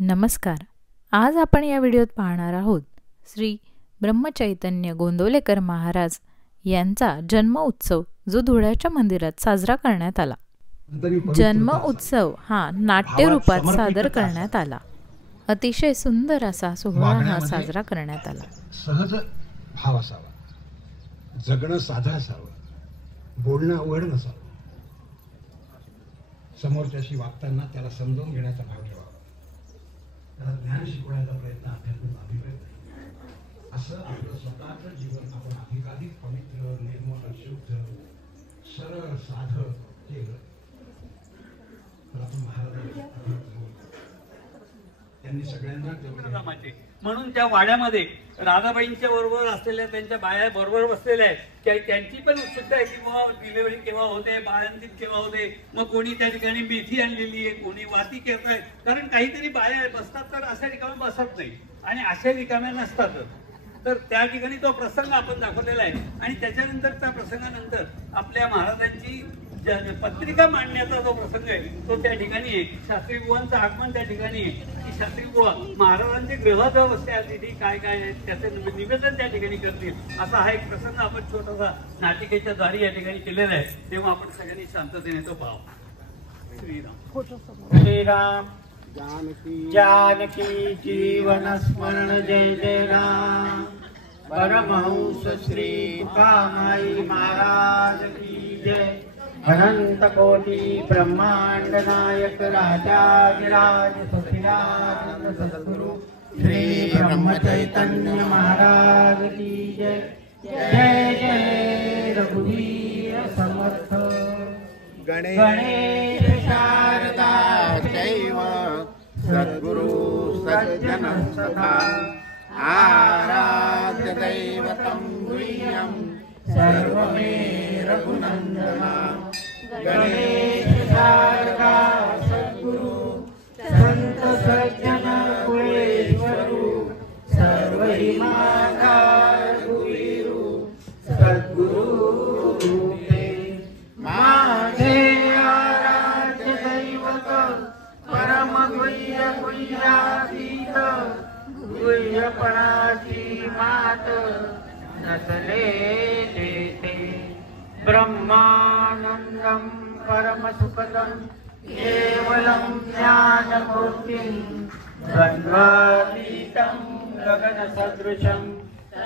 नमस्कार. आज आपण या व्हिडिओत पाहणार आहोत श्री ब्रह्मचैतन्य गोंदवलेकर महाराज यांचा जन्म उत्सव जो धुळ्याच्या मंदिरात साजरा करण्यात आला. जन्म उत्सव हा नाट्य रूपात सादर करण्यात आला. अतिशय सुंदर असा सोहळा हा साजरा करण्यात आला. सहज भाव असावा, जगणं साधं असावं, बोलणं अवघड नसावं, समोरच्याशी वागताना त्याला समजून घेण्याचा भाव ठेवावा, त्याला ज्ञान शिकवण्याचा प्रयत्न आध्यात्मिक अभिप्राय असं आपलं स्वतःचं जीवन आपण अधिकाधिक पवित्र, निर्मळ, शुद्ध, सरळ, साधं केलं तर आपण महाराज त्यांनी सगळ्यांना म्हणून त्या वाड्यामध्ये राधाबाईंच्या बरोबर असलेल्या त्यांच्या बाया बरोबर बसलेल्या आहेत. त्यांची पण उत्सुकता आहे की मग डिलिव्हरी केव्हा होते, बाळंतीत केव्हा होते. मग कोणी त्या ठिकाणी मेथी आणलेली आहे, कोणी वाती करत आहे. कारण काहीतरी बाया बसतात तर अशा ठिकाणी बसत नाही आणि अशा ठिकाणी नसतातच. तर त्या ठिकाणी तो प्रसंग आपण दाखवलेला आहे आणि त्याच्यानंतर त्या प्रसंगानंतर आपल्या महाराजांची पत्रिका मांडण्याचा जो प्रसंग आहे तो त्या ठिकाणी आहे. शास्त्री बुवांचं आगमन त्या ठिकाणी आहे की शास्त्री बुवा महाराजांचे गृहावस्था तिथे काय काय आहे त्याचं निवेदन त्या ठिकाणी करतील. असा हा एक प्रसंग आपण छोटासा नाटिकेच्या द्वारे या ठिकाणी केलेला आहे. तेव्हा आपण सगळ्यांनी शांततेने तो पाहू. श्रीराम श्रीराम जानकी जीवन स्मरण जय जय राम. परमहंस श्री तुकामाई महाराज की जय. अनंत कोटि ब्रह्मांड नायक राजाधिराज सचिदानंद सद्गुरु श्री ब्रह्मचैतन्य महाराज की जय. जय जय रघुवीर समर्थ. गणेश शारदा दैव सद्गुरु सज्जन सदा. आराध्य दैवतं गुह्यं सर्वमे रघुनंदना. गणेश शारदा सद्गुरु संत सज्जन कुळेश्वरु. सर्वहि माता रघुवीरु सद्गुरु रूपे. माझे आराध्य दैवत परम गुह्य गुह्यातीत. गुह्यपराची मात नसले देते. ब्रह्मानंदं परमसुखदं केवलं ज्ञानमूर्तिं. द्वन्द्वातीतं गगनसदृशं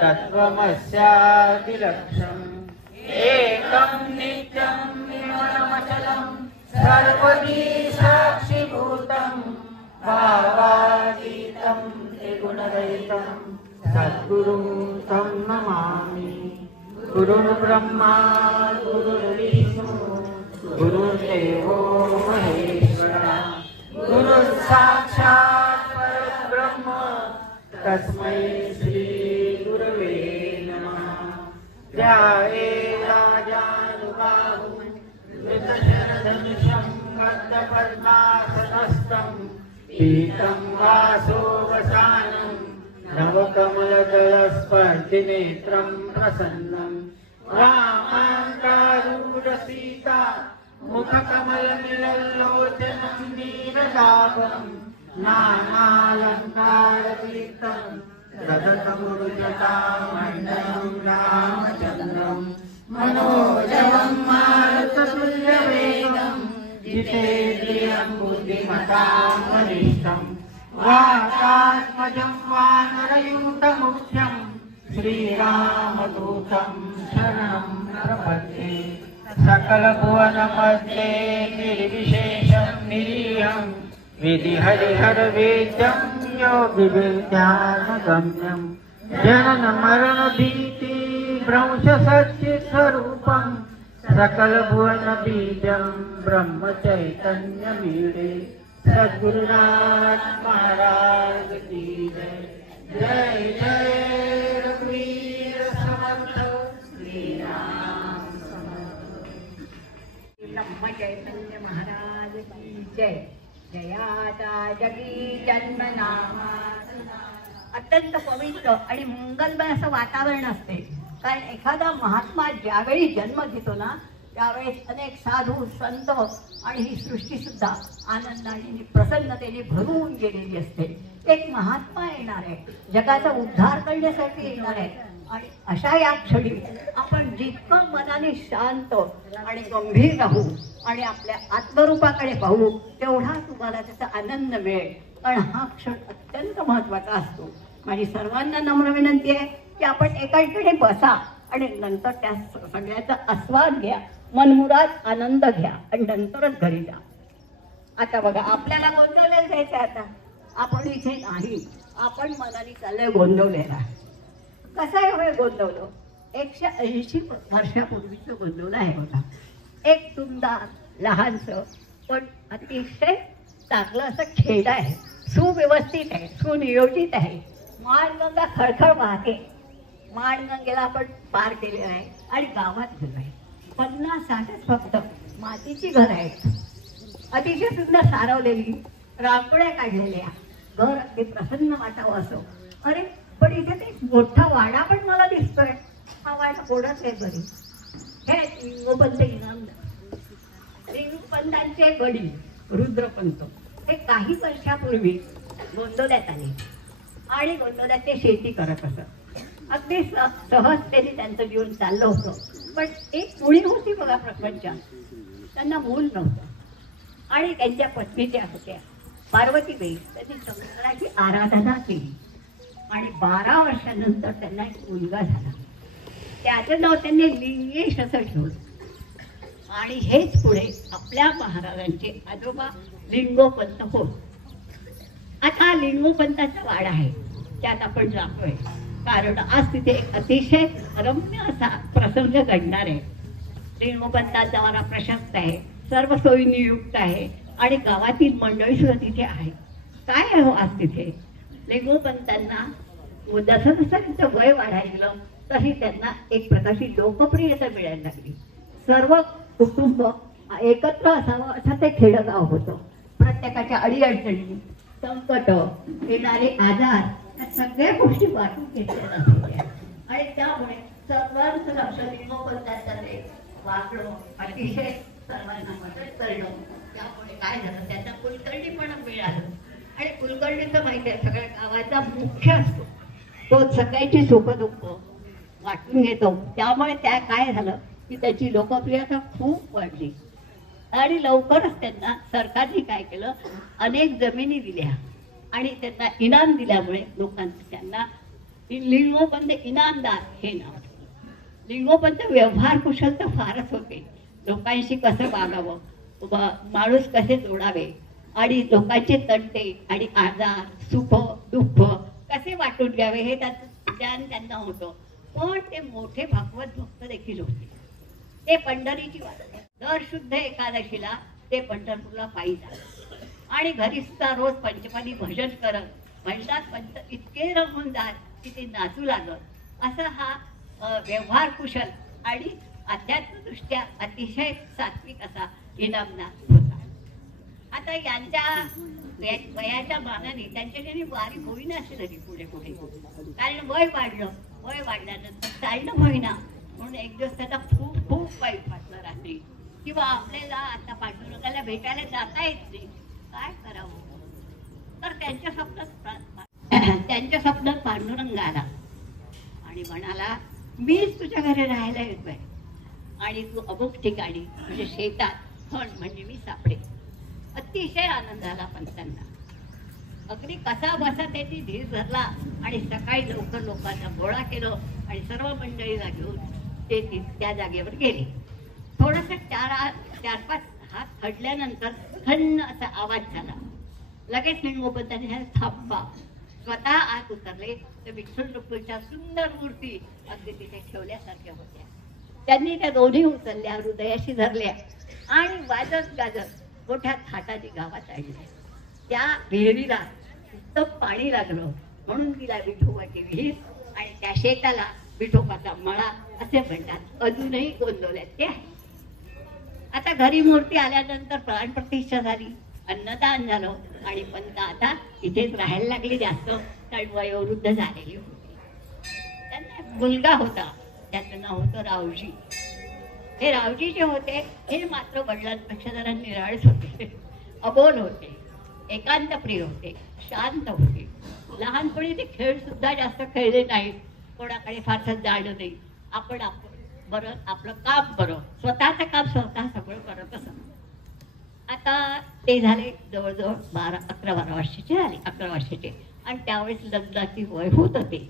तत्त्वमस्यादिलक्ष्यम्. एकं नित्यं निर्मलमचलं सर्वदी साक्षिभूतं. भावातीतं त्रिगुणरहितं सद्गुरुं तं नमामि. गुरुर् ब्रह्मा गुरुर्विष्णु गुरुर्देवो महेश्वरा. गुरुः साक्षात् परब्रह्म तस्मै श्री गुरवे नमः. ध्यायेत् राजानुबाहुं धृतशरधनुषं गद्गपद्मासनस्थं. पीतं वासोवसानं नवकमलदलस्पर्धिनेत्रं प्रसन्नं. रामाङ्गारूढसीता मुखकमलनिलल्लोचनं नीरदाभं. नानालङ्कारतीर्थं ददतमुरुजटामण्डलं रामचन्द्रं. मनोजवं मारुततुल्यवेगं जितेन्द्रियं बुद्धिमतां वरिष्ठं. वातात्मजं वानरयूथमुख्यं श्रीरामदूतं शरणं प्रपद्ये. सकलभुवनमध्ये निर्विशेषं निरीहं विधिहरिहरवेद्यं योगिविद्यानगम्यं. जननमरणभीति भ्रंशसच्चित्स्वरूपं सकलभुवनबीजं ब्रह्मचैतन्यमीडे. सद्गुरुनाथ महाराज की जय. जय जय रघुवीर समर्थ. श्रीराम समर्थ. ब्रह्मचैतन्य महाराज की जय. जयाचा जगी जन्म नामा. अत्यंत पवित्र आणि मंगलमय असं वातावरण असते. कारण एखादा महात्मा ज्यावेळी जन्म घेतो ना त्यावेळेस अनेक साधू संत आणि ही सृष्टी सुद्धा आनंदाने प्रसन्नतेने भरून गेलेली असते. एक महात्मा येणार आहे, जगाचा उद्धार करण्यासाठी येणार आहे. आणि अशा या क्षणी आपण जितकं मनाने शांत आणि गंभीर राहू आणि आपल्या आत्मरूपाकडे पाहू तेवढा तुम्हाला त्याचा आनंद मिळेल. कारण हा क्षण अत्यंत महत्वाचा असतो. माझी सर्वांना नम्र विनंती आहे की आपण एका ठिकाणी बसा आणि नंतर त्या सगळ्याचा आस्वाद घ्या, मनमुराद आनंद घ्या आणि नंतरच घरी जा. आता बघा, आपल्याला गोंधळलेलं जायचं. आता आपण इथे नाही, आपण मनाने चाललंय गोंधळलेला. कसं आहे होय गोंधवलं? 180 वर्षापूर्वीचं गोंधवलं आहे बघा. एक तुमदार लहानसं पण अतिशय चांगलं असं खेड आहे, सुव्यवस्थित आहे, सुनियोजित आहे. माणगंगा खळखळ वाहते. माणगंगेला आपण पार केलेलं आहे आणि गावात गेलो आहे. 50-60च फक्त मातीची घर आहेत, अतिशय सुंदर सारवलेली, रांगोळ्या काढलेल्या. घर अगदी प्रसन्न वाटावं असं. अरे पण इथे ते मोठा वाडा पण मला दिसतोय. हा वाडा कोणाच आहे बरी? हे लिंगोपंत इनामदार, लिंगोपंतांचे वडील रुद्रपंत हे काही वर्षापूर्वी गोंदवल्यात आले आणि गोंदवल्यात ते शेती करत असत. अगदी सहजतेने त्यांचं जीवन चाललं होतं. पण एक मुली होती बघा प्रपंचात, त्यांना मूल नव्हतं आणि त्यांच्या पत्नीच्या होत्या पार्वतीबाई. त्यांनी शंकराची आराधना केली आणि 12 वर्षानंतर त्यांना एक मुलगा झाला. त्याचं नाव त्यांनी लिंगेश असं ठेवलं. आणि हेच पुढे आपल्या महाराजांचे आजोबा लिंगोपंत होत. आता हा लिंगोपंताचा वाडा आहे, त्यात आपण जातोय कारण आज तिथे एक अतिशय रम्य असा प्रसंग घडणार आहे. लिंगोपंताचा वाडा प्रशस्त आहे, सर्व सोयींनी युक्त आहे आणि गावातील मंडळी सुद्धा तिथे आहे. काय आहे हो आज तिथे? लिंगोपंतांना जसं जसं तिचं वय वाढायला तशी त्यांना एक प्रकारची लोकप्रियता मिळायला लागली. सर्व कुटुंब एकत्र असावं असं ते खेडगाव होतं. प्रत्येकाच्या अडीअडचणी, संकट, येणारे आजार या सगळ्या गोष्टी वाटून घेतल्या जायच्या आणि त्यामुळे सर्वांचं लक्ष लिंगोपंतांकडे वागणं, अतिशय सर्वांना मदत करणं. त्यामुळे काय झालं, त्यांना कुलकर्णीपणा मिळालं. आणि कुलकर्णीचं माहिती आहे सगळ्या गावाचा मुख्य असतो, तो सगळ्यांची सुखदुःख वाटून घेतो. त्यामुळे त्या काय झालं की त्याची लोकप्रियता खूप वाढली आणि लवकरच त्यांना सरकारने काय केलं, अनेक जमिनी दिल्या आणि त्यांना इनाम दिल्यामुळे लोकांचं त्यांना लिंगोपंत इनामदार हे नाव. लिंगोपंत व्यवहार कुशल तर फारच होते. लोकांशी कसं वागावं, माणूस कसे जोडावे आणि लोकांचे तंटे आणि आजार, सुख दुःख कसे वाटून घ्यावे हे त्याचं ज्ञान त्यांना होतं. पण ते मोठे भागवत भक्त देखील होते. ते पंढरीची वाट, दर शुद्ध एकादशीला ते पंढरपूरला पायी जात आणि घरी सुद्धा रोज पंचपदी भजन करत. म्हणतात पंत इतके रमून जात की ते नाचू लागत. असा हा व्यवहार कुशल आणि अध्यात्मदृष्ट्या अतिशय सात्विक असा इनामदार होता. आता यांच्या वयाच्या मानाने त्यांच्याकडे वारी होईना अशी झाली पुढे पुढे, कारण वय वाढलं. वय वाढल्यानंतर चालणं होईना म्हणून एक दिवस त्याचा खूप खूप वाईट वाटलं रात्री, किंवा आपल्याला आता पांडुरंगाला भेटायला जाता येत नाही, काय करावं. तर त्यांच्या स्वप्नात पांडुरंग आला आणि म्हणाला, मीच तुझ्या घरी राहायला येतोय आणि तू अमुक ठिकाणी म्हणजे शेतात फळ म्हणजे मी सापडे. अतिशय आनंद झाला पंतांना. अगदी कसा बसा त्यांनी धीर धरला आणि सकाळी लवकर लोकांना गोळा केलं आणि सर्व मंडळीला घेऊन ते त्या जागेवर गेले. थोडस 4-5 हात हडल्यानंतर खन्न असा आवाज झाला. लगेच लिंगोपंतांनी थांबा. स्वतः आत उतरले तर विठ्ठल रुक्मिणीच्या सुंदर मूर्ती अगदी तिथे ठेवल्यासारख्या होत्या. त्यांनी त्या दोन्ही उचलल्या, हृदयाशी धरल्या आणि वाजत गाजत मोठ्या थाटाने गावात आणल्या. त्या विहिरीला उत्तम पाणी लागलं म्हणून तिला विठोबाची विहीर आणि त्या शेताला विठोबाचा मळा असे म्हणतात. अजूनही गोंदवल्यात ते आहे. आता घरी मूर्ती आल्यानंतर प्राणप्रतिष्ठा झाली, अन्नदान झालं आणि पंत आता इथेच राहायला लागले जास्त, कारण वयोवृद्ध झालेली होती. त्यांना मुलगा होता, त्याचं नाव होतं रावजी. हे रावजी जे होते हे मात्र वडिलांपेक्षा जरा निराळच होते, अबोल होते, एकांतप्रिय होते, शांत होते. लहानपणी ते खेळ सुद्धा जास्त खेळले नाहीत, कोणाकडे फारसं जाणं नाही. आपण बरं आपलं काम बरं, स्वतःचं काम स्वतः सगळं करत असत. आता ते झाले जवळजवळ 11-12 वर्षाचे झाले, 11 वर्षाचे. आणि त्यावेळेस लग्नाची वय होत होते,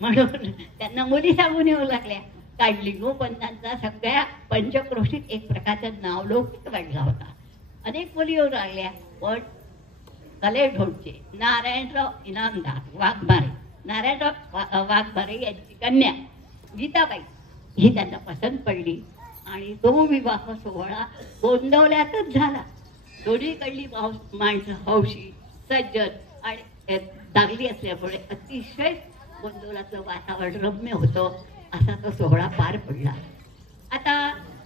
म्हणून त्यांना मुली सांगून येऊ लागल्या. काढलिंगोपंतांचा सगळ्या पंचक्रोशीत एक प्रकारचा नावलौकिक वाढला होता. अनेक मुली येऊ लागल्या, पण कलेढोळचे नारायणराव इनामदार वाघमारे, नारायणराव वाघमारे यांची कन्या गीताबाई ही त्यांना पसंत पडली आणि तो विवाह सोहळा गोंदवल्यातच झाला. दोन्हीकडली माणसं हौशी, सज्जन आणि दागली असल्यामुळे अतिशय गोंदवल्यातलं वातावरण रम्य होतं. असा तो सोहळा पार पडला. आता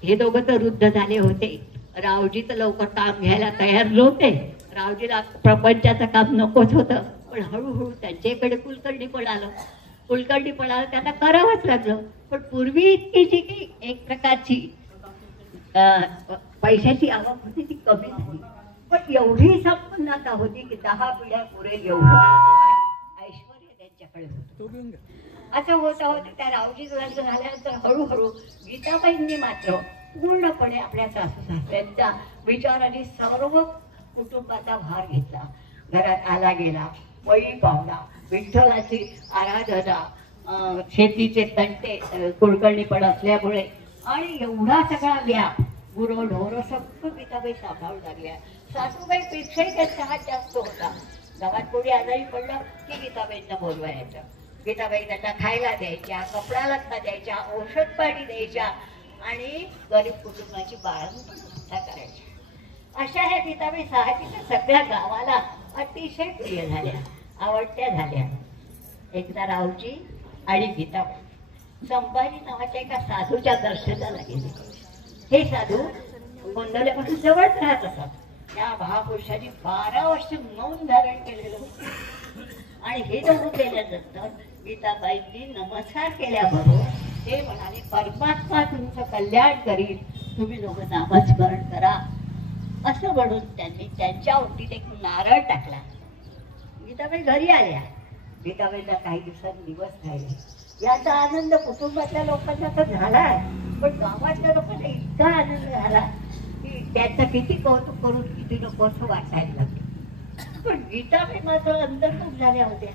हे दोघं तर वृद्ध झाले होते. रावजी तर लवकर काम घ्यायला तयार नव्हते. रावजीला प्रपंचाचं काम नकोच होतं, पण हळूहळू त्यांच्याकडे कुलकर्णी आलं. कुलकर्णी त्यांना करावंच लागलं. पण पूर्वी इतकी जी काही एक प्रकारची पैशाची आवक होती ती कमी झाली, पण एवढी संपन्नता होती की 10 पिढ्या पुरेल एवढं ऐश्वर्य त्यांच्याकडे होतं. असं होतं होतं. त्या रावजी लग्न झाल्यानंतर हळूहळू गीताबाईंनी मात्र पूर्णपणे आपल्या सासू सासऱ्यांचा विचाराने सर्व कुटुंबाचा भार घेतला. घरात आला गेला, वळी पावला, विठ्ठलाची आराधना, शेतीचे तंटे कुलकर्णी पण असल्यामुळे आणि एवढा सगळा व्याप, गुरं ढोरं सगळं गीताबाई सांभाळू लागल्या. सासूबाई पेक्षाही त्यांचा हात जास्त होता. गावात कोणी आजारी पडलं की गीताबाईंना बोलवायचं. गीताबाई त्यांना खायला द्यायच्या, कपडा लत्ता द्यायच्या, औषध पाणी द्यायच्या आणि गरीब कुटुंबाची बाळंतपण सुद्धा करायच्या. अशा ह्या गीताबाई साहजिकच सगळ्या गावाला अतिशय प्रिय झाल्या, आवडत्या झाल्या. एकदा रावजी आणि गीताबाई संभाजी नावाच्या एका साधूच्या दर्शनाला गेले. हे साधू गोंदवल्यापासून जवळच राहत असतात. त्या महापुरुषांनी 12 वर्ष मौन धारण केलेलं होतं. आणि हे दोघं केल्यानंतर गीताबाईंनी नमस्कार केल्याबरोबर ते म्हणाले, परमात्मा तुमचं कल्याण करील, तुम्ही दोघं नामस्मरण करा. असं म्हणून त्यांनी त्यांच्या ओटीत एक नारळ टाकला. गीताबाई घरी आल्या. गीताबाईला काही दिवसांनी दिवस राहिले. याचा आनंद कुटुंबातल्या लोकांना तर झालाय, पण गावातल्या लोकांना इतका आनंद झाला की त्यांचं किती कौतुक करून किती नको असं वाटायला लागलं. पण गीताबाई मात्र अंतर्मुख झाल्या होत्या.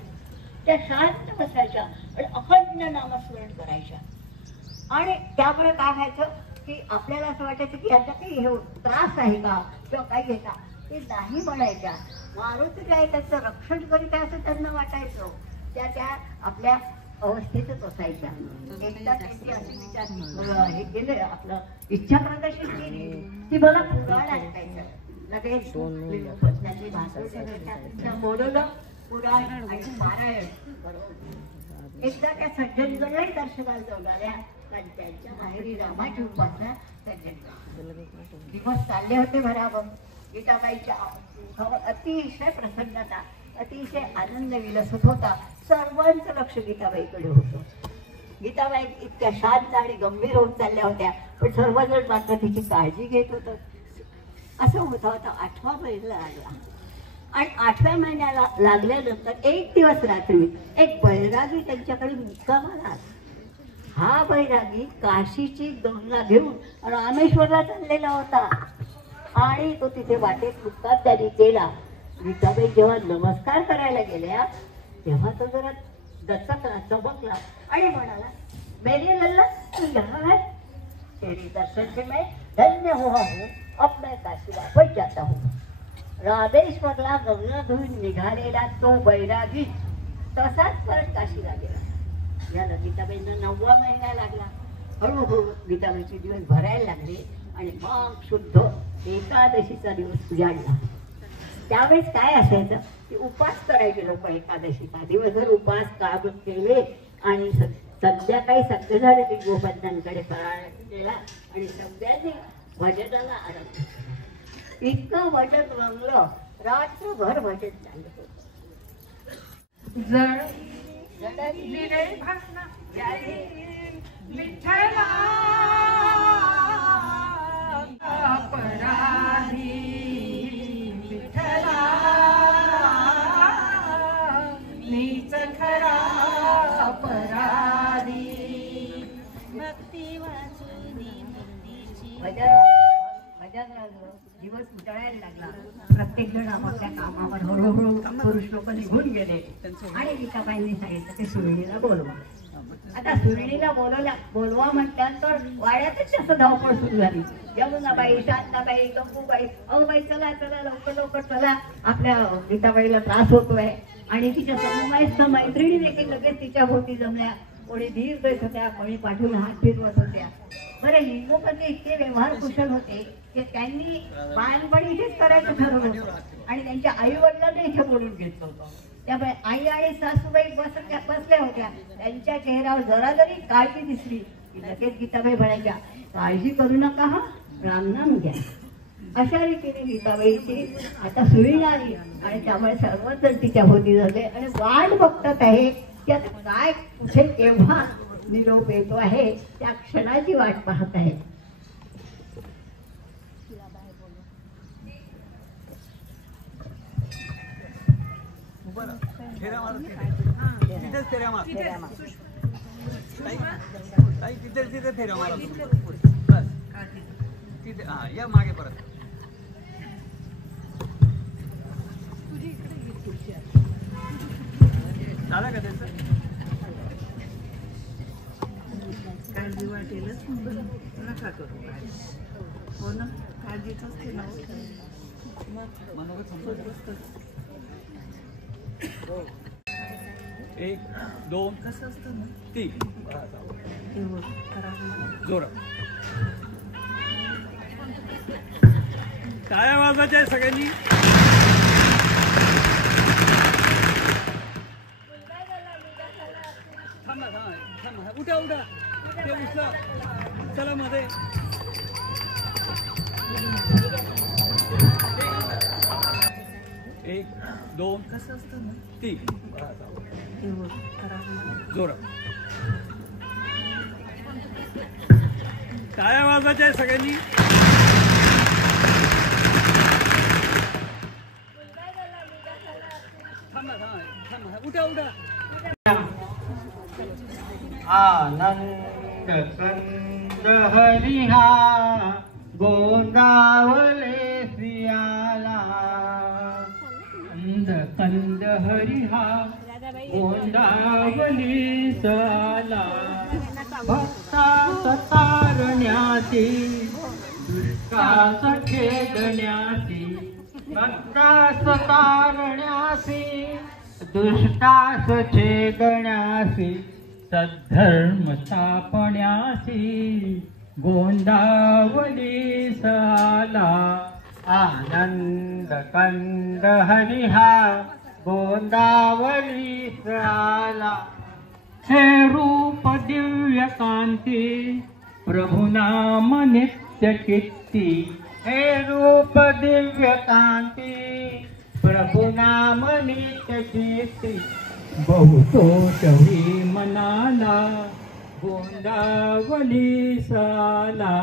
त्या शांत बसायच्या आणि अखंड नामस्मरण करायच्या. आणि त्यामुळे काय व्हायचं की आपल्याला असं वाटायचं की यांचा काही हे त्रास आहे का किंवा काही आहे का, ते नाही म्हणायच्या. मारुती काय त्याचं रक्षण करीत आहे असं त्यांना वाटायचं. त्या आपल्या अवस्थेतच असायच्या. एकदा त्यांची अशी विचार हे केलं, आपलं इच्छा प्रदर्शित केली ती मला पुराण ऐकायचं. लगेच त्यांनी भाषण बोलवलं, पुराण आणि पारायण. एकदा त्या सज्जनजवळही दर्शनाला जाऊन आल्या. त्यांच्या माहेरी रामाची उपासना दिवस चालले होते भराभर. गीताबाईच्या मुखावर अतिशय प्रसन्नता, अतिशय आनंद विलसत होता. सर्वांचं लक्ष गीताबाईकडे होतं. गीताबाई इतक्या शांत आणि गंभीर होत चालल्या होत्या, पण सर्वजण मात्र तिची काळजी घेत होतं. असं होता होता 8वा महिना लागला. आणि 8व्या महिन्याला लागल्यानंतर एक दिवस रात्री एक बैरागी त्यांच्याकडे मुक्कामाला आला. हा बैरागी काशीची गंगा घेऊन रामेश्वरला चाललेला होता आणि तो तिथे वाटेत मुक्काम त्यांनी केला. गीताबाई जेव्हा नमस्कार करायला गेल्या तेव्हा तो जरा दचकला, चमकला आणि म्हणाला, मेरे लल्ला तू यहाँ है? तेरी दर्शन से मैं धन्य हुआ हूँ. अब मैं काशी वापस जाता हूँ. रामेश्वरला गंगा घेऊन निघालेला तो बैरागी तसाच परत काशीला गेला. याला गीताबाईंना 9वा महिना लागला. हळूहळू गीताबाईचे दिवस भरायला लागले आणि मग शुद्ध एकादशीचा दिवस उजाडला. त्यावेळेस काय असायचं की उपास करायचे लोक. एकादशीचा दिवसभर उपास काम केले आणि संध्याकाळी सगळेजण ते गोपंतांकडे पारायण केला आणि सगळ्यांनी भजनाला आरंभ केला. इतकं भजन रंगलं, रात्रभर भजन चाललं होतं. भाषण विठ्ठला अपराधी विठ्ठला मीच खरा अपराधी भक्ती वाचुनी भजन दिवस उतरायला लागला. प्रत्येक जण आपापल्या कामावर हळूहळू पुरुष लोक निघून गेले आणि गीताबाईंनी सांगितलं की सुरळीला बोलवा. आता सुरळीला बोलवा म्हटल्यानंतर वाड्यातच जास्त धावपळ सुरू झाली. यमुनाबाई, शांताबाई, गंगूबाई, अहो बाई चला चला लवकर लवकर चला, आपल्या गीताबाईला त्रास होतोय. आणि तिच्या समवयस्क मैत्रिणी देखील लगेच तिच्या भोवती जमल्या. कोणी धीर देत होत्या, कोणी पाठवून हात फिरवत होत्या. बरं, लिंगोपती इतके व्यवहार कुशल होते की त्यांनी बालपणी इथेच करायचं ठरवलं होतं आणि त्यांच्या आई वडिलांना इथे बोलून घेतलं होतं. त्यामुळे आई आणि सासूबाई बसल्या होत्या. त्यांच्या चेहऱ्यावर जरा जरी काळजी दिसली की लगेच गीताबाई म्हणायच्या, काळजी करू नका, हा रामनाम घ्या. अशा रीतीने गीताबाईची आता सुरी आली आणि त्यामुळे सर्वच जण तिच्या भोवती झाले आणि वाट बघतात आहे की आता काय कुठे केव्हा निरोप येतो आहे, त्या क्षणाची वाट पाहत आहे. या मागे परत झालं का त्याचं काळजी वाटेलच नका करू. हो ना, काळजीच असते ना. एक दोन कसं असतं ना, 3 जोरात टाळ्या वाजवायच्या सगळ्यांनी. थांबा थांबा थांबा, उठा उठा, ते उचला, चला मध्ये. एक दोन कसं असतं ना, 3 जोरात टाळ्या वाजवायच्या सगळ्यांनी. थांबा थांबा थांबा, उठा उठा. आनंद कंद हरिहा गोंदावले सियाला. आनंद कंद हरिहा गोंदावली साला. भक्ता सतारण्याची दुष्टास खेदण्याची. भक्ता सतारण्याची दुष्टास छेदण्यासी. सद्धर्म स्थापण्यासी गोंदावली साला. आनंद कंद हरिहा गोंदावली साला. हे रूप दिव्य कांती प्रभु नाम नित्य कीर्ती. हे रूप दिव्य कांती प्रभु नाम नित्य कीर्ती. बहुतोष ही मनाला गोंदावली साला.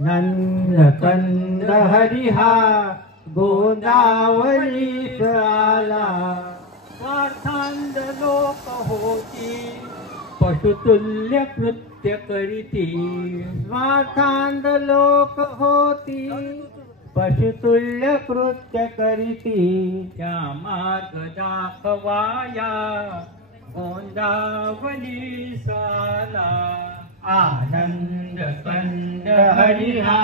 नंद कंद हरिहा गोंदावली साला. स्वार्थांध लोक होती पशुतुल्य कृत्य करीती. स्वार्थांध लोक होती पशुतुल्य कृत्य करीती. त्या मार्ग दाखवाया गोंदावली साला. आनंद कंद हरिहा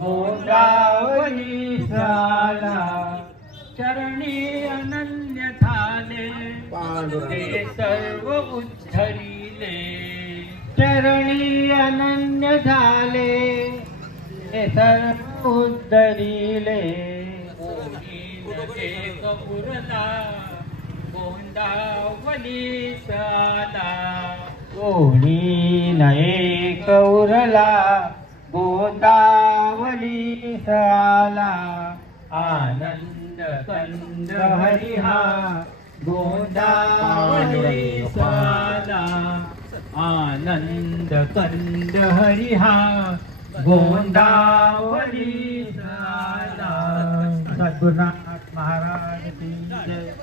गोंदावली साला. चरणी अनन्य झाले ते सर्व उद्धरिले. चरणी अनन्य झाले ते सर्व उद्धरिले. एक उरला गोंदावली साला. कोणी न एक उरला गोंदावली साला. आनंद कंद हरिहा गोंदावली साला. आनंद कंद हरिहा गोंदावली आला सद्गुरुनाथ महाराज की जय.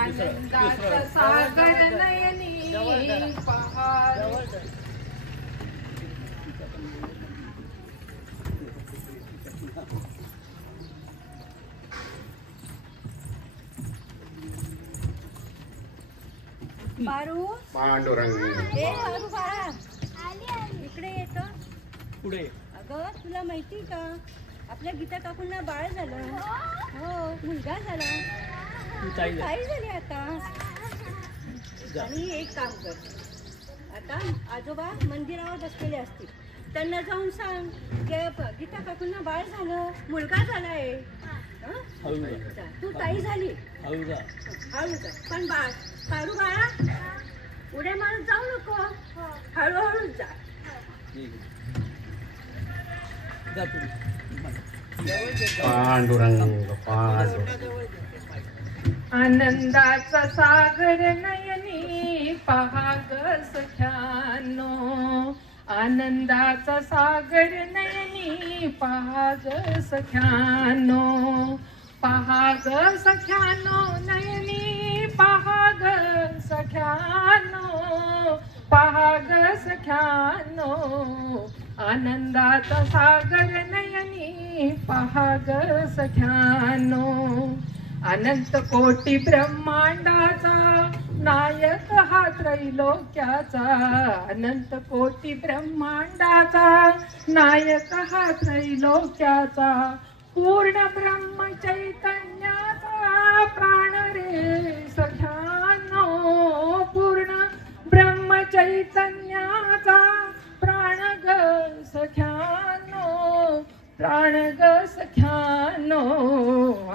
आनंदाचा सागर नयनी पहाड. पारू पांडुरंग ए पारू बाळा इकडे येतो. पुढे अगं तुला माहिती का आपल्या गीता काकूंना बाळ झालं. हो मुलगा झाला. ताई काय झाली आता. आणि एक काम कर आता आजोबा मंदिरावर बसलेले असतील त्यांना जाऊन सांग की गीता काकूंना बाळ झालं मुलगा झालाय. हं? हळू जा. तू ताई झाली हळू जा. हळू जा पण पारू बाळा उड्या मारत जाऊ नको. हळूहळू जा. जा तुम्ही. पांडुरंग पांडुरंग. आनंदाचा सागर नयनी पहा ग सख्यानो. आनंदाचा सागर नयनी पहा ग सख्यानो. पहा ग सख्यानो नयनी पहा ग सख्यानो. पहा ग सख्यानो. आनंदाचा सागर नयनी पहा ग सख्यानो. अनंत कोटी ब्रह्मांडाचा नायक हा त्रैलोक्याचा. अनंत कोटी ब्रह्मांडाचा नायक हा त्रैलोक्याचा. पूर्ण ब्रह्म चैतन्याचा प्राण रे सख्यानो. पूर्ण ब्रह्म चैतन्याचा प्राण ग सख्यानो. प्राण ग सख्यानो.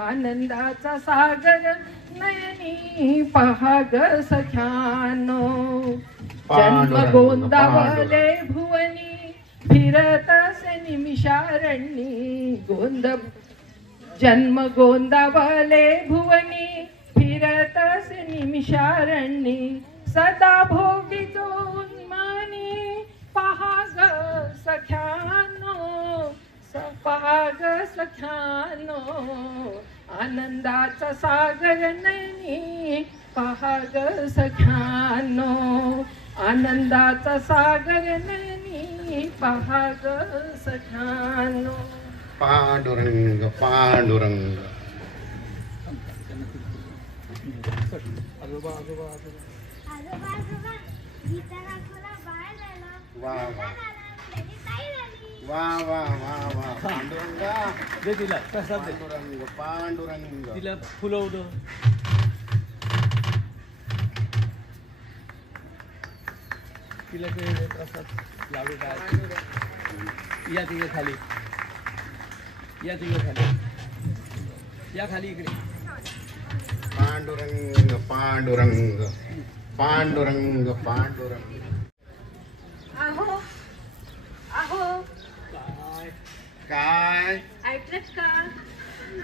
आनंदाचा सागर नयनी पहा ग सख्यानो. जन्म गोंदावले भुवनी फिरत असे निमिषारण्यी. जन्म गोंदावले भुवनी फिरत असे निमिषारण्यी. सदा भोगी जोन्मानी पहा ग सख्यानो. पहा ग सख्यानो. आनंदाचा सागर नयनी पहा ग सख्यानो. आनंदाचा सागर नयनी पहा ग सख्यानो. पांडुरंग पांडुरंग. आजोबा आजोबा आजोबा आजोबा गीता काकूला बाळ झालं. वा वा त्याची ताई झाली. वा वा वा वा. पांडुरंगा दे तिला प्रसाद दे. पांडुरंग पांडुरंग. तिला फुलवलं. तिला ते प्रसाद लाडू काय. या तिथे खाली. या तिथे खाली. या खाली इकडे. पांडुरंग पांडुरंग पांडुरंग पांडुरंग. अहो अहो काय ऐकलत का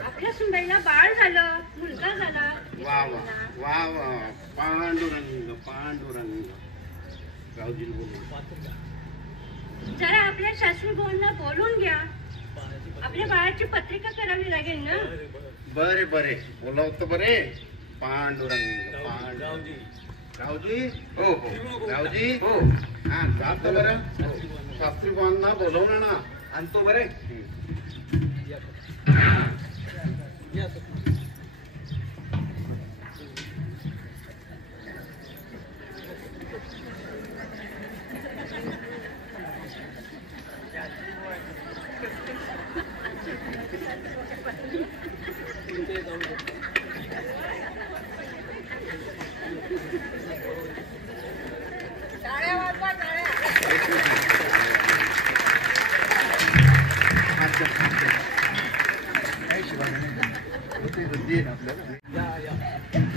आपल्या सुंदरीला बाळ झालं मुलगा झाला. वा वा वा वा. पांडुरंग पांडुरंग. रावजी बोलू. जरा आपल्या सासू भाऊंना बोलून घ्या. आपल्या बाळाची पत्रिका करावी लागेल ना. बरे बरे बोलवतो बरे. पांडुरंग पांडुरंग. रावजी हो हो रावजी हो. हा जातो बरं. शास्त्री बुवांना बोलवणं ना. आणतो बरे.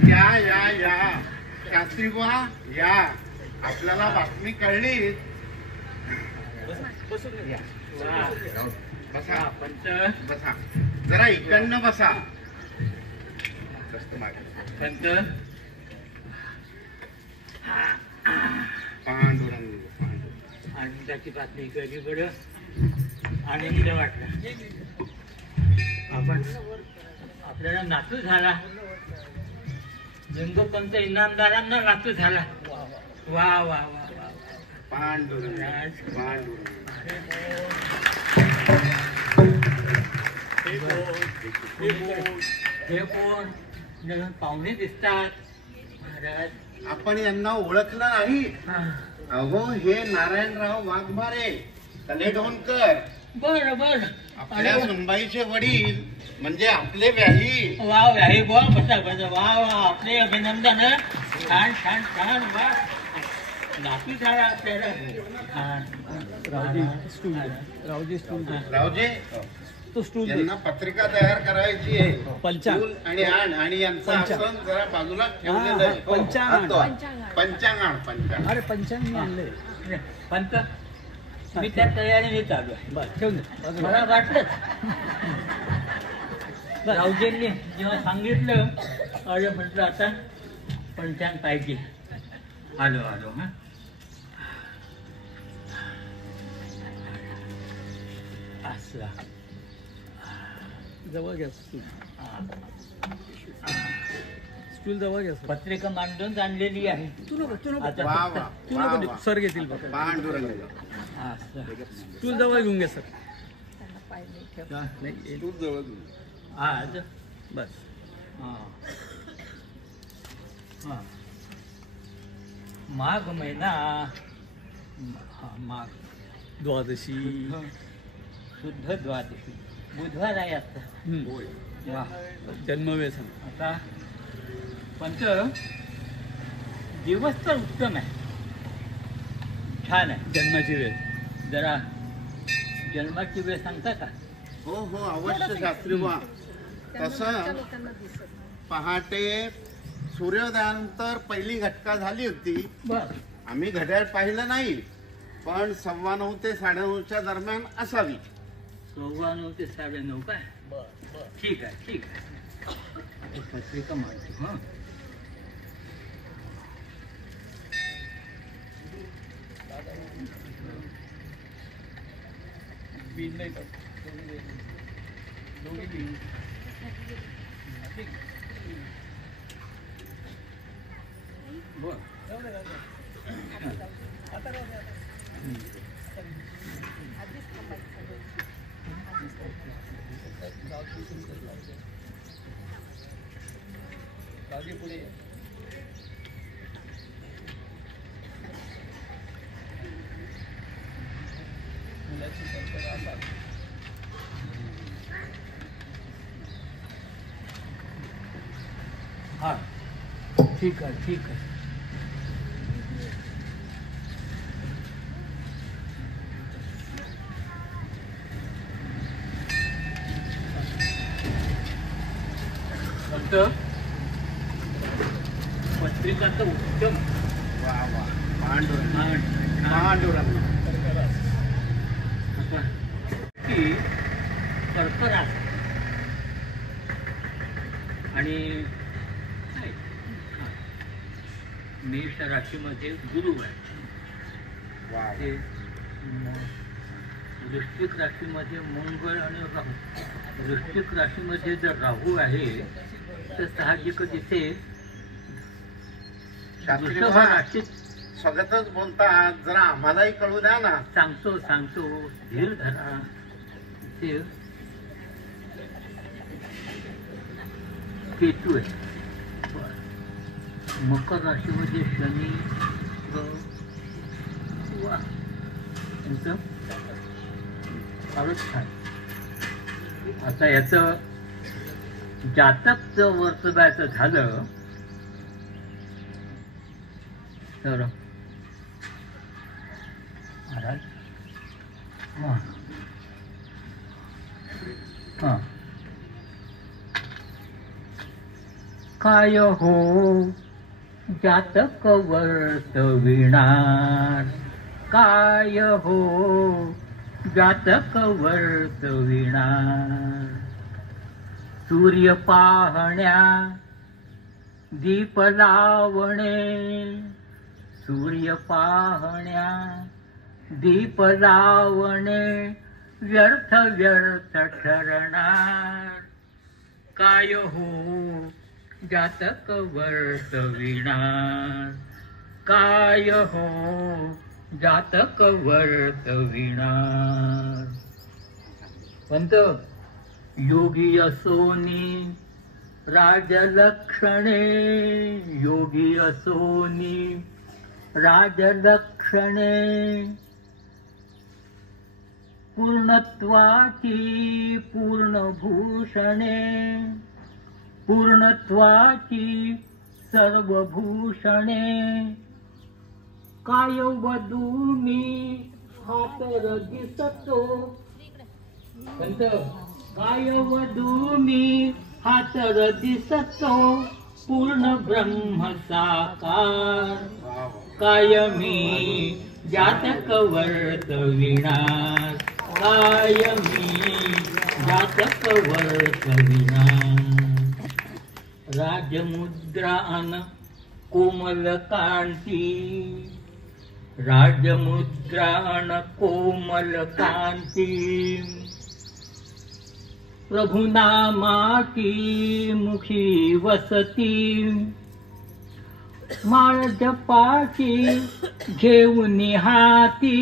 या या या शास्त्री बुवा या. आपल्याला बातमी कळली. या. बसा पंच बसा. जरा इकडनं बसा. पंच आनंदाची बातमी कळली बरं, आनंद वाटला. आपण आपल्याला नातू झाला, लिंगोपंत इनामदारांना नातू झाला. वा वा वा वा पांडुरंग हे कोण नवीन पाहुणे दिसतात महाराज. आपण यांना ओळखलं नाही. हा. अहो हे नारायणराव वाघमारे तलेढोणकर, बर बर. आपल्या सुनबाईचे वडील, म्हणजे आपले व्याही. वा व्याही बुवा, बसा बसा. वा वा, आपले अभिनंदन. छान छान छान. वा नातू झाला आपल्याला. रावजी तो स्टूल यांना पत्रिका तयार करायची आहे. पंचांग. फूल आणि आण आणि यांचं पंचांग. आसन जरा बाजूला ठेवलेलं आहे. पंचांग आण. पंचांग. अरे पंचांग मी आणले. पंत मी त्या तयारीने चालू आहे. बरं ठेवून दे. मला वाटलंच. रावजींनी जेव्हा सांगितलं, अरे म्हटलं आता पंचांग पाहिजे. आलो आलो. हा असला जवळ घ्या स्टूल. स्टूल जवळ घ्या सर. पत्रिका मांडून आणलेली आहे. तू नको तू नको आता वा फक्त- वा तू वा नको वा. सर घेतील बघा. पांडुरंग. असं. स्टूल जवळ घेऊन घ्या सर. नाही, तू जवळ घेऊन. आज बस. हा. हा. माघ महिना. हा, माघ द्वादशी. शुद्ध द्वादशी बुधवार आहे आता. वा. जन्मवेळ सांग. आता पंच दिवस तर उत्तम आहे, छान आहे. जन्माची वेळ. जरा जन्माची वेळ सांगता का? हो हो अवश्य शास्त्री बा. तसं पहाटे सूर्योदयानंतर पहिली घटका झाली होती. बर. आम्ही घड्याळ पाहिलं नाही, पण 9:15 ते 9:30च्या दरम्यान असावी. 9:15 ते 9:30 काय? ठीक आहे ठीक आहे. एक पत्रिका मांडतो. हं. बर. हा ठीक आहे ठीक आहे. फक्त पत्रिका तर उत्तम. वा वा पांडुरंग. छान. पांडुरंग. ती कर्करास आणि मेष राशीमध्ये गुरु आहे. वा वा. ते वृश्चिक राशीमध्ये मंगळ आणि राहू. वृश्चिक राशीमध्ये जर राहू आहे तर साहजिकच इथे शास्त्री वृषभ बा, राशीत. स्वगतच बोलतात, जरा आम्हालाही कळू द्या ना. सांगतो सांगतो धीर धरा. ते केतू आहे. मकर राशीमध्ये शनी वा यांचं फारच छान. आता याचं जातकचं वर्तव्याचं झालं तर महाराज हां हां काय हो जातक वर्तविणार. काय हो जातक वर्तविणार. सूर्य पाहण्या दीप लावणे. सूर्य पाहण्या दीप लावणे व्यर्थ व्यर्थ ठरणार, काय हो जातक वर्तविणार, काय हो जातक वर्तविणार. पंत योगी असोनी राजलक्षणे, योगी असोनी राजलक्षणे, पूर्णत्वाची पूर्णभूषणे, पूर्णत्वाची सर्वभूषणे, काय वधूनी हातर दिसतो. काय वधूनी हातर दिसतो पूर्ण ब्रह्म साकार, कायमी जातक वर्तविणार, कायमी जातक वर्तविणार. राजमुद्रान कोमल कांती, राजमुद्रान कोमल कांती, प्रभुनामाची मुखी वसती, माळ जपाची घेऊन हाती,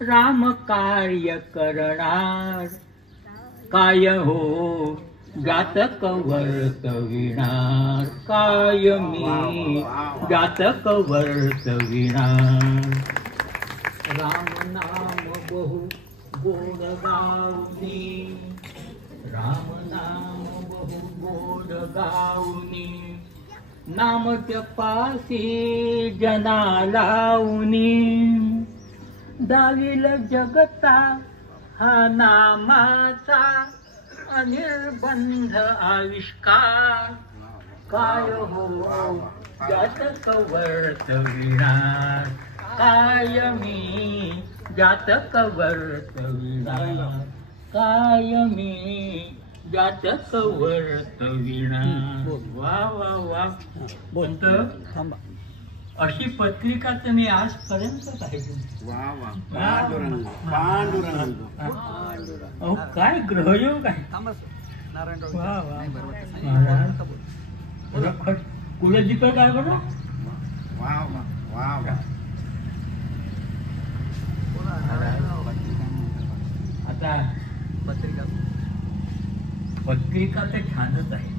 राम कार्य करणार, काय हो जातक वर्तविणार, कायमी जातक वर्तविणार. राम नाम बहु गोड गावनी, राम नाम बहु गोड गावनी, नाम जपासी जना लावनी, दाविल जगता हा नामाचा अनिर्बंध आविष्कार, काय हो जातक वर्तविणार, कायमी जातक वर्तविणार, कायमी जातक वर्तविणार. वा वा वा. बोलत अशी पत्रिका तर मी आजपर्यंत पाहिली. वा वा. पांडुरंग पांडुरंग. अहो काय ग्रहयोग आहे. वा वा. कुलदीप काय बरं. वा वा वा वा. आता पत्रिका तर छानच आहे.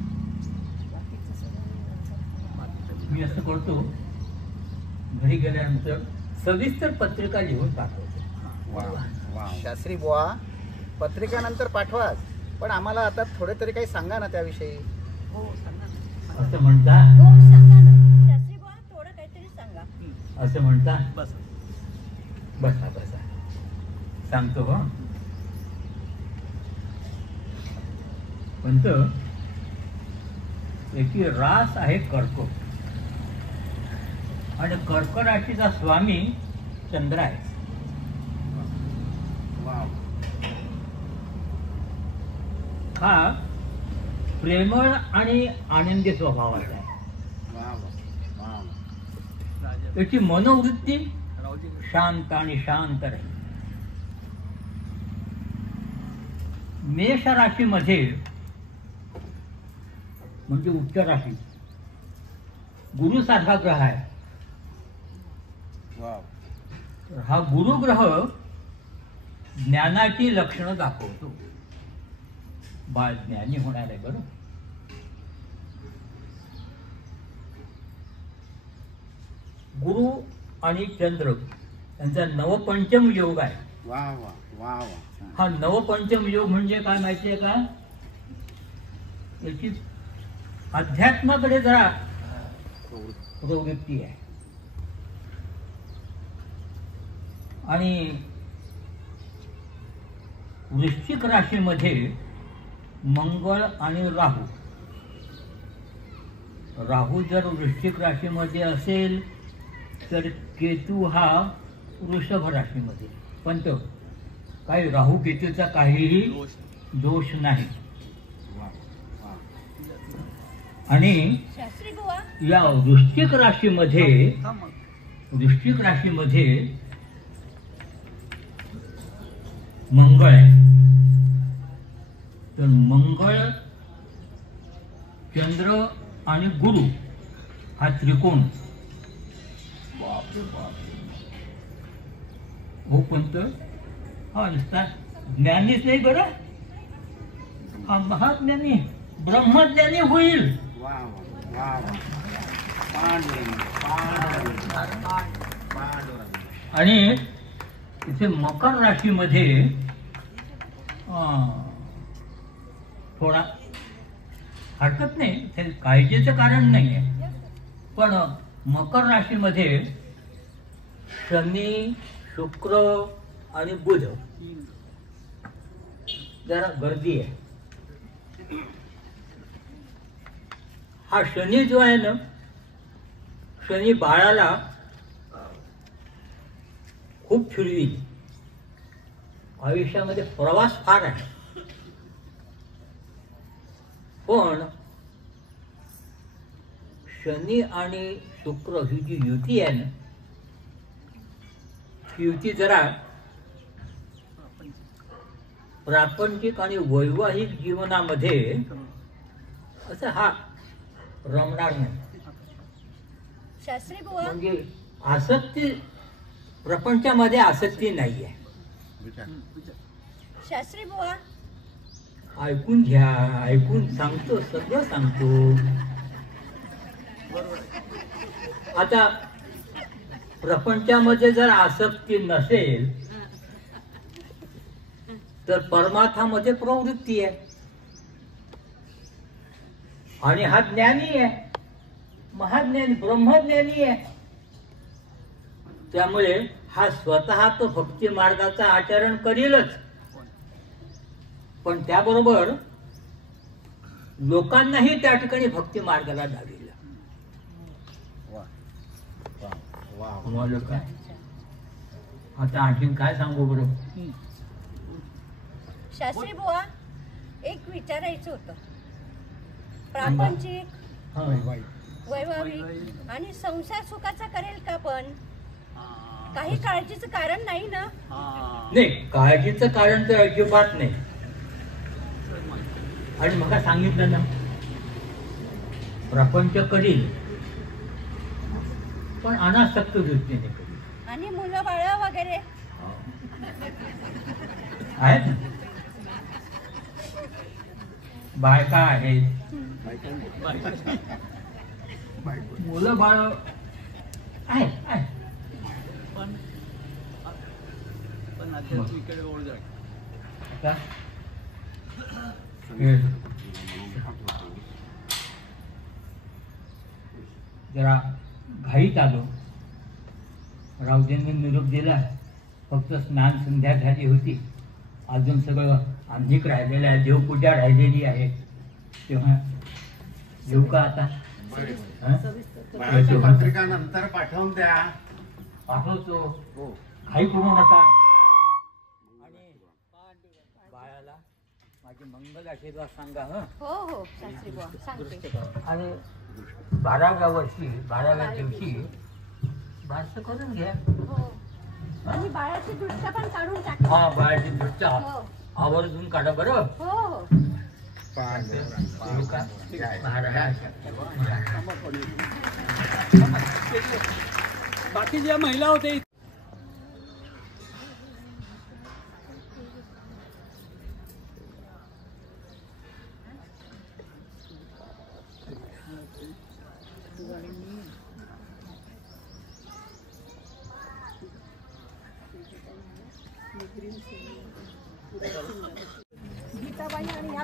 मी असं करतो घरी गेल्यानंतर सविस्तर पत्रिका लिहून पाठवतो. शास्त्री बुवा पत्रिकानंतर पाठवाच, पण आम्हाला आता थोडे तरी काही सांगा ना त्याविषयी. असं म्हणता. हो सांगा ना शास्त्री बुवा, थोडं काहीतरी सांगा. असं म्हणता. बसा बसा सांगतो. हो पंत याची रास आहे कर्क, आणि कर्क राशीचा स्वामी चंद्र आहे. हा प्रेमळ आणि आनंदी स्वभावाचा आहे. त्याची मनोवृत्ती शांत आणि शांत राहील. मेष राशीमध्ये म्हणजे उच्च राशी गुरु सारखा ग्रह आहे. हा गुरु ग्रह ज्ञानाची लक्षणं दाखवतो. बाळ ज्ञानी होणार आहे. बरं गुरु आणि चंद्र यांचा नवपंचम योग आहे. वा वा वा वा. हा नवपंचम योग म्हणजे काय माहिती आहे का, याची अध्यात्माकडे जरा प्रवृत्ती आहे. आणि वृश्चिक राशीमध्ये मंगळ आणि राहू. राहू जर वृश्चिक राशीमध्ये असेल तर केतू हा वृषभ राशीमध्ये. पण तो काही राहू केतूचा काहीही दोष नाही. आणि शास्त्री बुवा या वृश्चिक राशीमध्ये मंगळ आहे. तर मंगळ, चंद्र आणि गुरु हा त्रिकोण. बापरे बाप. हो पंत, हा नुसता ज्ञानीच नाही बरं, हा महाज्ञानी ब्रह्मज्ञानी होईल. वा वा वा वा. पांडुरंग, पांडुरंग, पांडुरंग. आणि इथे मकर राशीमध्ये थोडा हरकत नाही, ते काळजीचं कारण नाही आहे, पण मकर राशीमध्ये शनी, शुक्र आणि बुध जरा गर्दी आहे. हा शनी जो आहे ना, शनी बाळाला खूप फिरवी, आयुष्यामध्ये प्रवास फार आहे. पण शनी आणि शुक्र ही जी युती आहे ना, ही युती जरा प्रापंचिक आणि वैवाहिक जीवनामध्ये असं हा रमणार नाही. शास्त्री बुवा, म्हणजे आसक्ती, प्रपंचामध्ये आसक्ती नाहीये. शास्त्री बुवा, ऐकून घ्या, ऐकून सांगतो, सगळं सांगतो. आता प्रपंचामध्ये जर आसक्ती नसेल तर परमार्थामध्ये प्रवृत्ती आहे. आणि हा ज्ञानी आहे, महाज्ञानी, ब्रह्मज्ञानी आहे. त्यामुळे हा स्वतः तो भक्ती मार्गाचा आचरण करीलच, पण त्याबरोबर लोकांनाही त्या ठिकाणी भक्ती मार्गाला लावेल. मला काय आता आणखीन काय सांगू बरं. शास्त्री बुवा, एक विचारायचं होतं. प्रापंचिक, हा. वैवाहिक आणि संसार सुखाचा करेल का? पण काही काळजीचं कारण नाही ना? नाही, काळजीचं कारण तर अजिबात नाही. आणि मग सांगितलं ना, प्रपंच करील पण अनासक्त वृत्तीने करील. आणि मुलं बाळ वगैरे आहेत ना, बायका आहेत, मुलं बाळ आहेत. पण आध्यात्मिकडे ओढ जाईल. आता हे जरा घाईत आलो, राऊजींनी निरोप दिला, फक्त स्नान संध्या झाली होती, अजून सगळं आंधिक राहिलेलं आहे, देवपूजा राहिलेली आहे. तेव्हा येऊ का आता? बाळाची पत्रिका नंतर पाठवून द्या. पाठवतो, हो. घाई करू नका. आणि बाळाला माझे मंगल आशीर्वाद सांगा. हो हो शास्त्री बुवा, सांगते. आणि 12व्या वर्षी, 12व्या दिवशी बारसं करून घ्या. हो, आणि बाळाची दृष्ट पण काढून टाका. हा, बाळाची दृष्टी हो आवर्जून काढा बरं. हो हो. येऊ का? महाराज. बाकी ज्या महिला होते गीताबाई आणि ह्या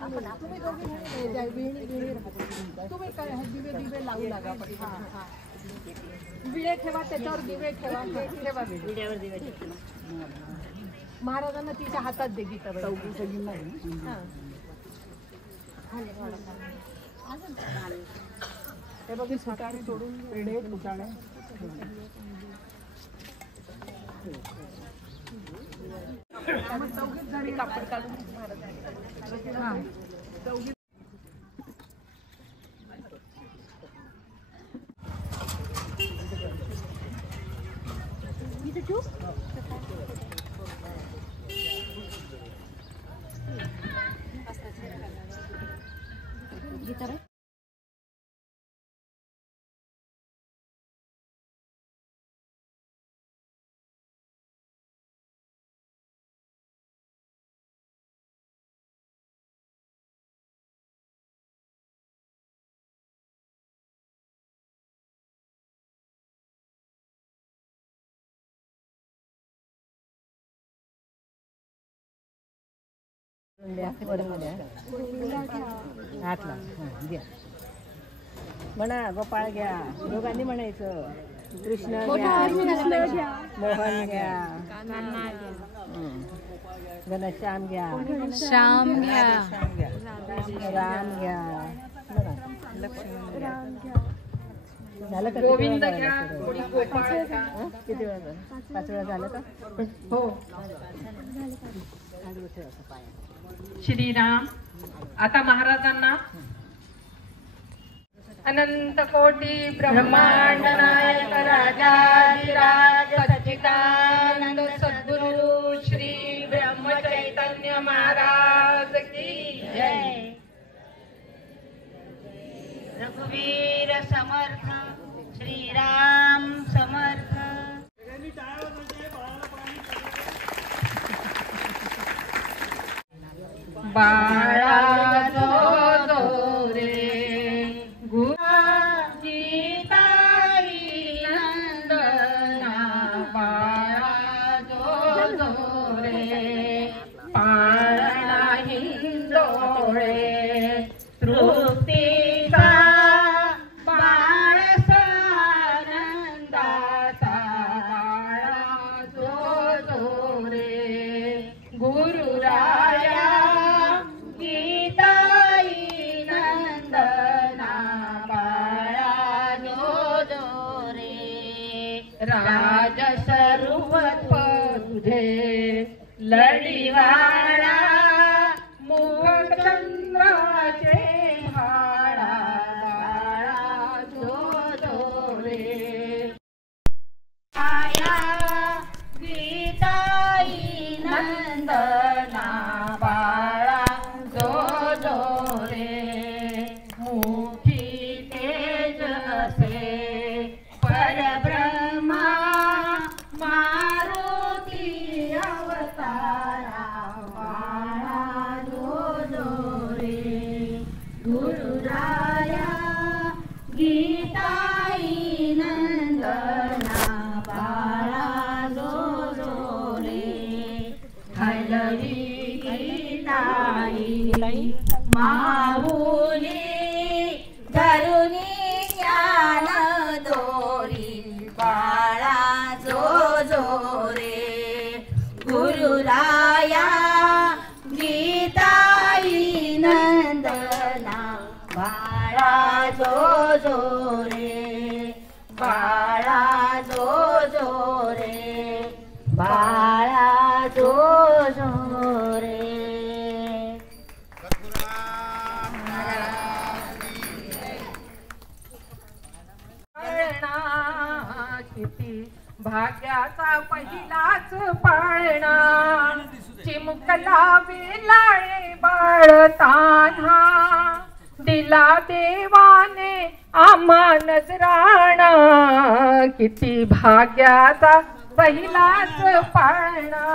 आपण तुम्ही दोघी तुम्ही काय दिवे दिवे लावू लागा. पण हा हा विडे ठेवा, त्याच्यावर दिवे ठेवा. ठेवा विड्यावर दिवे ठेवा. महाराजांना तिच्या हातात दे गीताबाई. हे बघ, फुटाणे सोडून विडे फुटाणे चौघीत झाली कापड काढून महाराज चौघी. मी तर म्हणा गोपाळ घ्या, दोघांनी म्हणायचं. कृष्ण घ्या, मोहन घ्या, घनश्याम घ्या, श्याम घ्या, राम घ्या, झालं का? गोविंद घ्या, किती वेळा झालं? 5 वेळा झालं का? हो. श्रीराम. आता महाराजांना अनंत कोटी ब्रह्मांड नायक राजाधिराज सच्चिदानंद सद्गुरु श्री ब्रह्म चैतन्य महाराज की जय. रघुवीर समर्थ, श्रीराम समर्थ. बाळा जो जो रे राज सर्वत तुझे लढीवाळा मुख चंद्राचे भाळा बाळा जो जो रे. आया गीताई नंदना बाळा जो जो रे. मुखी तेज असे परब्रह्मा मारुती अवतारा बाळा जो जो रे. गुरुराया गीताई नंदना बाळा जो जो रे. हलवी गीताई माऊली धरुणी ज्ञान दोरी बाळा जो जो रे. गुरुराया गीताई नंदना बाळा जो जो रे. बाळा जो जो रे. बाळा जो जो रे. किती भाग्याचा पहिलाच पाळणा. चिमुकला वेलाळे बाळताना दिला देवाने आम्हा नजराणा. किती भाग्याचा पहिलाच पाळणा.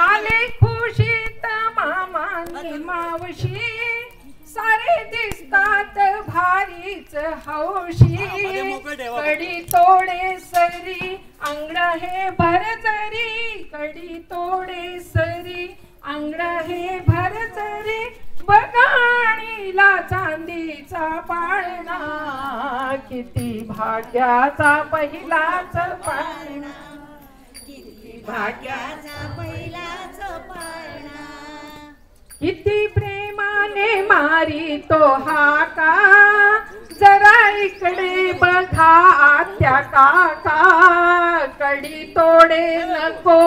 आले खुशीत मामानी मावशी सारे दिसतात भारीच हौशी. कडी तोडे सरी अंगड हे भरजरी. कडी तोडे सरी अंगड हे भरजरी. बगाणीला चांदीचा पाळणा. किती भाग्याचा पहिलाच पाळणा. किती भाग्याचा पहिलाच पाळणा. किती प्रेमाने मारी तो हाका. जरा इकडे बघा आत्या काका. कडी तोडे नको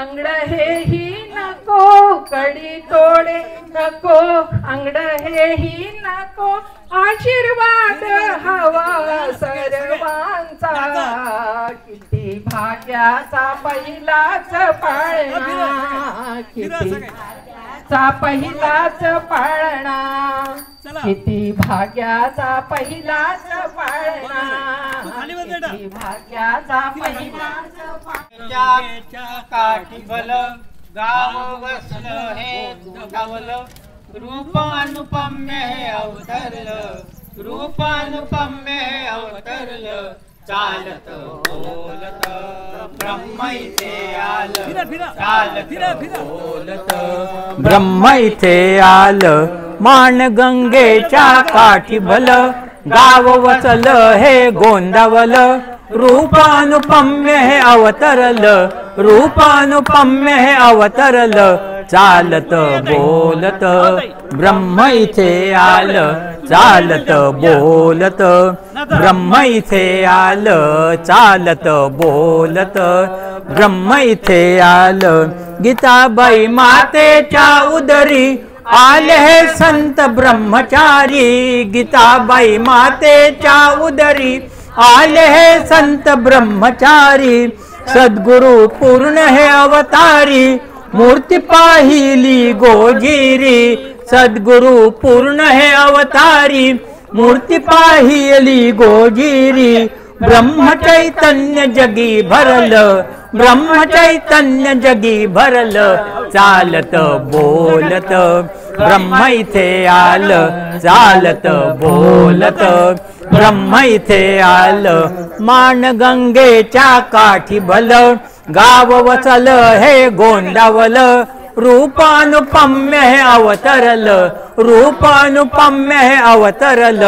अंगड हेही नको. कडी तोडे नको अंगड हेही नको. आशीर्वाद हवा सर्वांचा. किती भाग्याचा पहिलाच पाळणा. किती चा पहिलाच पाळणा. किती भाग्याचा पहिलाच पाळणा. किती भाग्याचा पहिलाच पाळणा. काठी भल गाव वसलं हे गावलं. रूप अनुपम्य हे अवतरलं. रूप अनुपम्य हे अवतरलं. चालत बोलत ब्रह्म इथे आलं चालत बोलत ब्रह्म इथे आलं माणगंगेच्या काठी भल गाव वचल हे गोंदावल रूपानुपम्य हे अवतरल रूपानुपम्य हे अवतरल चालत बोलत ब्रह्म इथे आलं चालत बोलत ब्रह्म इथे आलं चालत बोलत ब्रह्म इथे आलं गीताबाई मातेच्या उदरी आले हे संत ब्रह्मचारी गीताबाई मातेच्या उदरी आले हे संत ब्रह्मचारी सद्गुरु पूर्ण हे अवतारी मूर्ती पाहिली गोजिरी सद्गुरु पूर्ण हे अवतारी मूर्ती पाहिली गोजिरी ब्रह्म चैतन्य जगी भरल ब्रह्म चैतन्य जगी भरल चालत बोलत ब्रह्म इथे आलं चालत बोलत ब्रह्म इथे आलं माणगंगेच्या काठी भल गाव वचल हे गोंदावल रूपानुपम्य हे अवतरल रूपानुपम्य हे अवतरल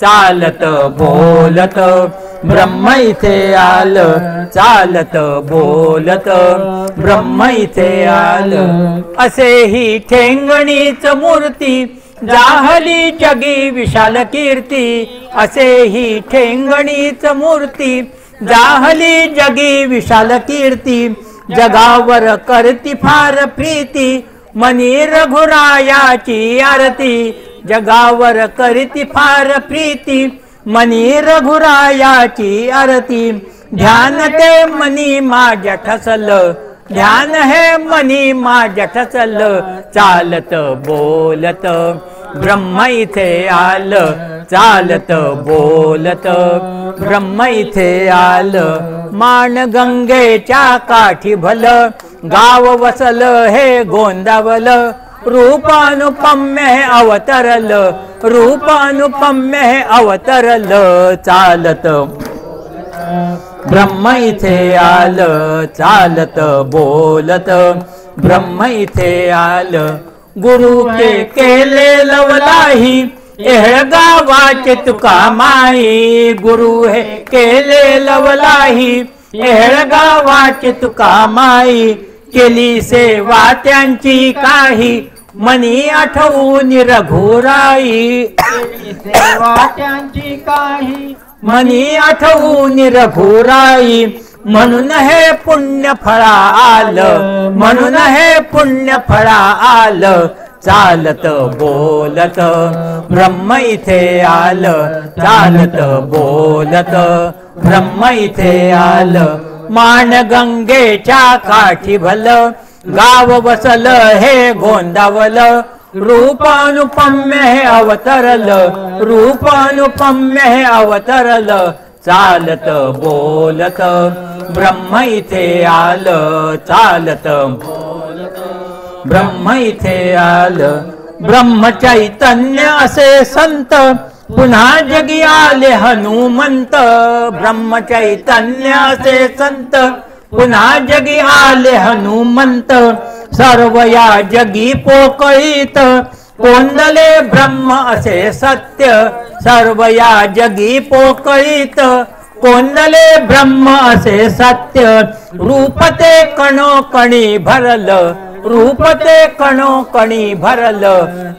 चालत बोलत ब्रह्म इथे आलं चालत बोलत ब्रह्म इथे आलं असे ही ठेंगणीच मूर्ती जाहली जगी विशाल कीर्ती असे ही ठेंगणीच मूर्ती जाहली जगी विशाल कीर्ती जगावर करती फार प्रीती मनी रघुरायाची आरती जगावर करती फार प्रीती मनी रघुरायाची आरती ध्यान ते मनी माझ्या ठसल ध्यान हे मनी माझ्या ठसल चालत बोलत ब्रह्म इथे आलं चालत बोलत ब्रह्म इथे आलं माणगंगेच्या काठी भल गाव वसल हे गोंदावल रूपानुपम्य हे अवतरल रूपानुपम्य हे अवतरल चालत ब्रह्म इथे आलं चालत बोलत ब्रह्म इथे आलं गुरु के केले लवलाही एहळ गावाचे तुका माई गुरु हे केले लवलाही एहळ गावाचे तुका माई केली सेवा त्यांची काही मनी आठवून रघुराई सेवा त्यांची काही मनी आठवून रघुराई म्हणून हे पुण्य फळा आलं म्हणून हे पुण्य फळा आलं चालत बोलत ब्रह्म इथे आलं चालत बोलत ब्रह्म इथे आलं माणगंगेच्या काठी भल गाव वसल हे गोंदावल रूपानुपम्य हे अवतरल रूपानुपम्य हे अवतरल चालत बोलत ब्रह्म इथे आलं चालत बोलत ब्रह्म इथे आलं ब्रह्म चैतन्य असे संत पुन्हा जगी आले हनुमंत ब्रह्म चैतन्य असे संत पुन्हा जगी आले हनुमंत सर्व या जगी पोकळीत कोंदले ब्रह्म असे सत्य सर्व या जगी पोकळीत कोंदले ब्रह्म असे सत्य रूपते कणोकणी भरल रूपते कणोकणी भरल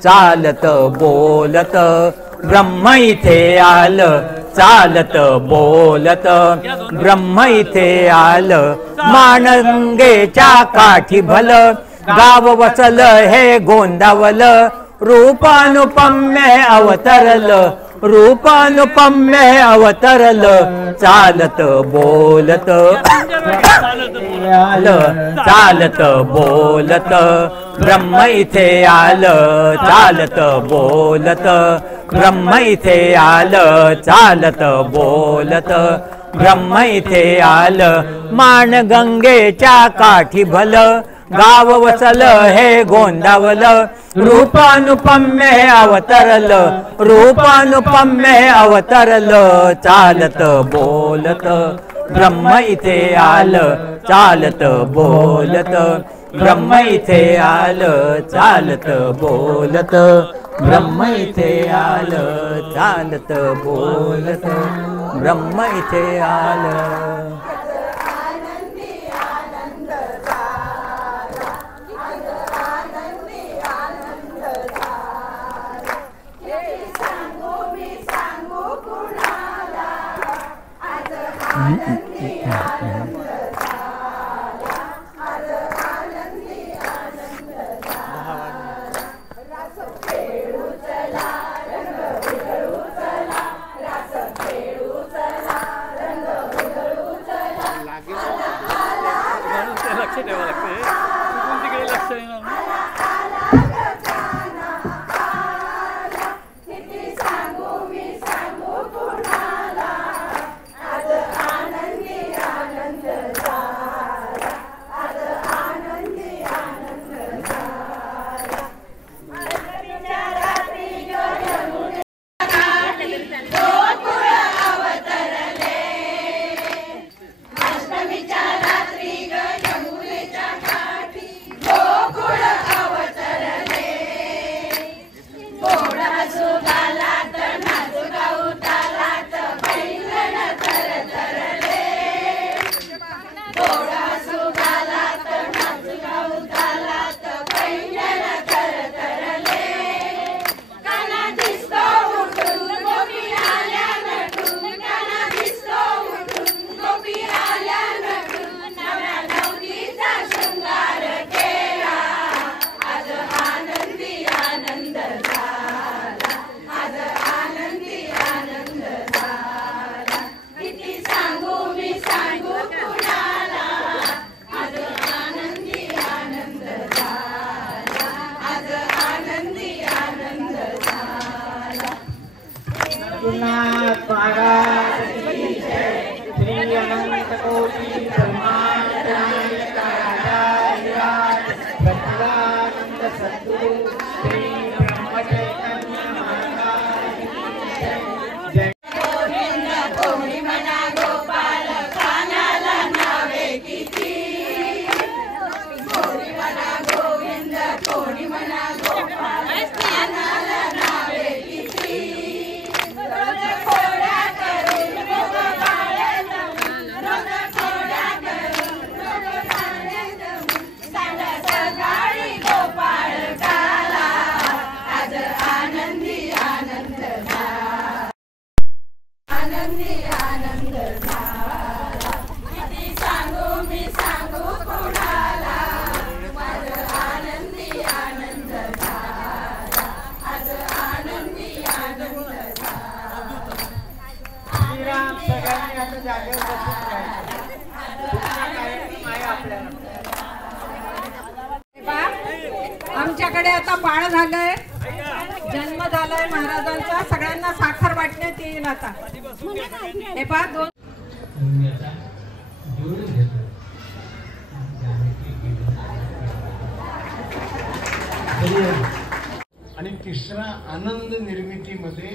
चालत बोलत ब्रह्म इथे आलं चालत बोलत ब्रह्म इथे आलं माणगंगेच्या काठी भल गाव वसल हे गोंदावल रूपानुपम्य अवतरल रूपानुपम्य अवतरल चालत बोलत चालत बोलत ब्रह्म इथे आलं चालत बोलत ब्रह्म इथे आलं चालत बोलत ब्रह्म इथे आलं माणगंगेच्या काठी भल गाव वसल हे गोंदावल रूपानुपम्य अवतरल रूपानुपम्य अवतरल चालत बोलत ब्रह्म इथे आलं चालत बोलत ब्रह्म इथे आलं चालत बोलत ब्रह्म इथे आलं चालत बोलत ब्रह्म इथे आलं लक्ष ठेवावं लागते चुकून तिकडे लक्ष येणार नाही. आमच्याकडे आता बाळ झालंय, जन्म झालाय महाराजांचा, सगळ्यांना साखर वाटण्यात येईल आता. हे पहा दोन आणि तिसरा आनंद निर्मितीमध्ये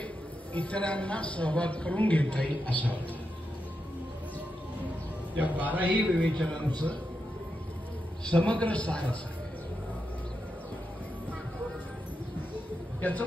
इतरांना सहभाग करून घेता येईल असा होता. या 12ही विवेचनांचं समग्र सार असा. याचं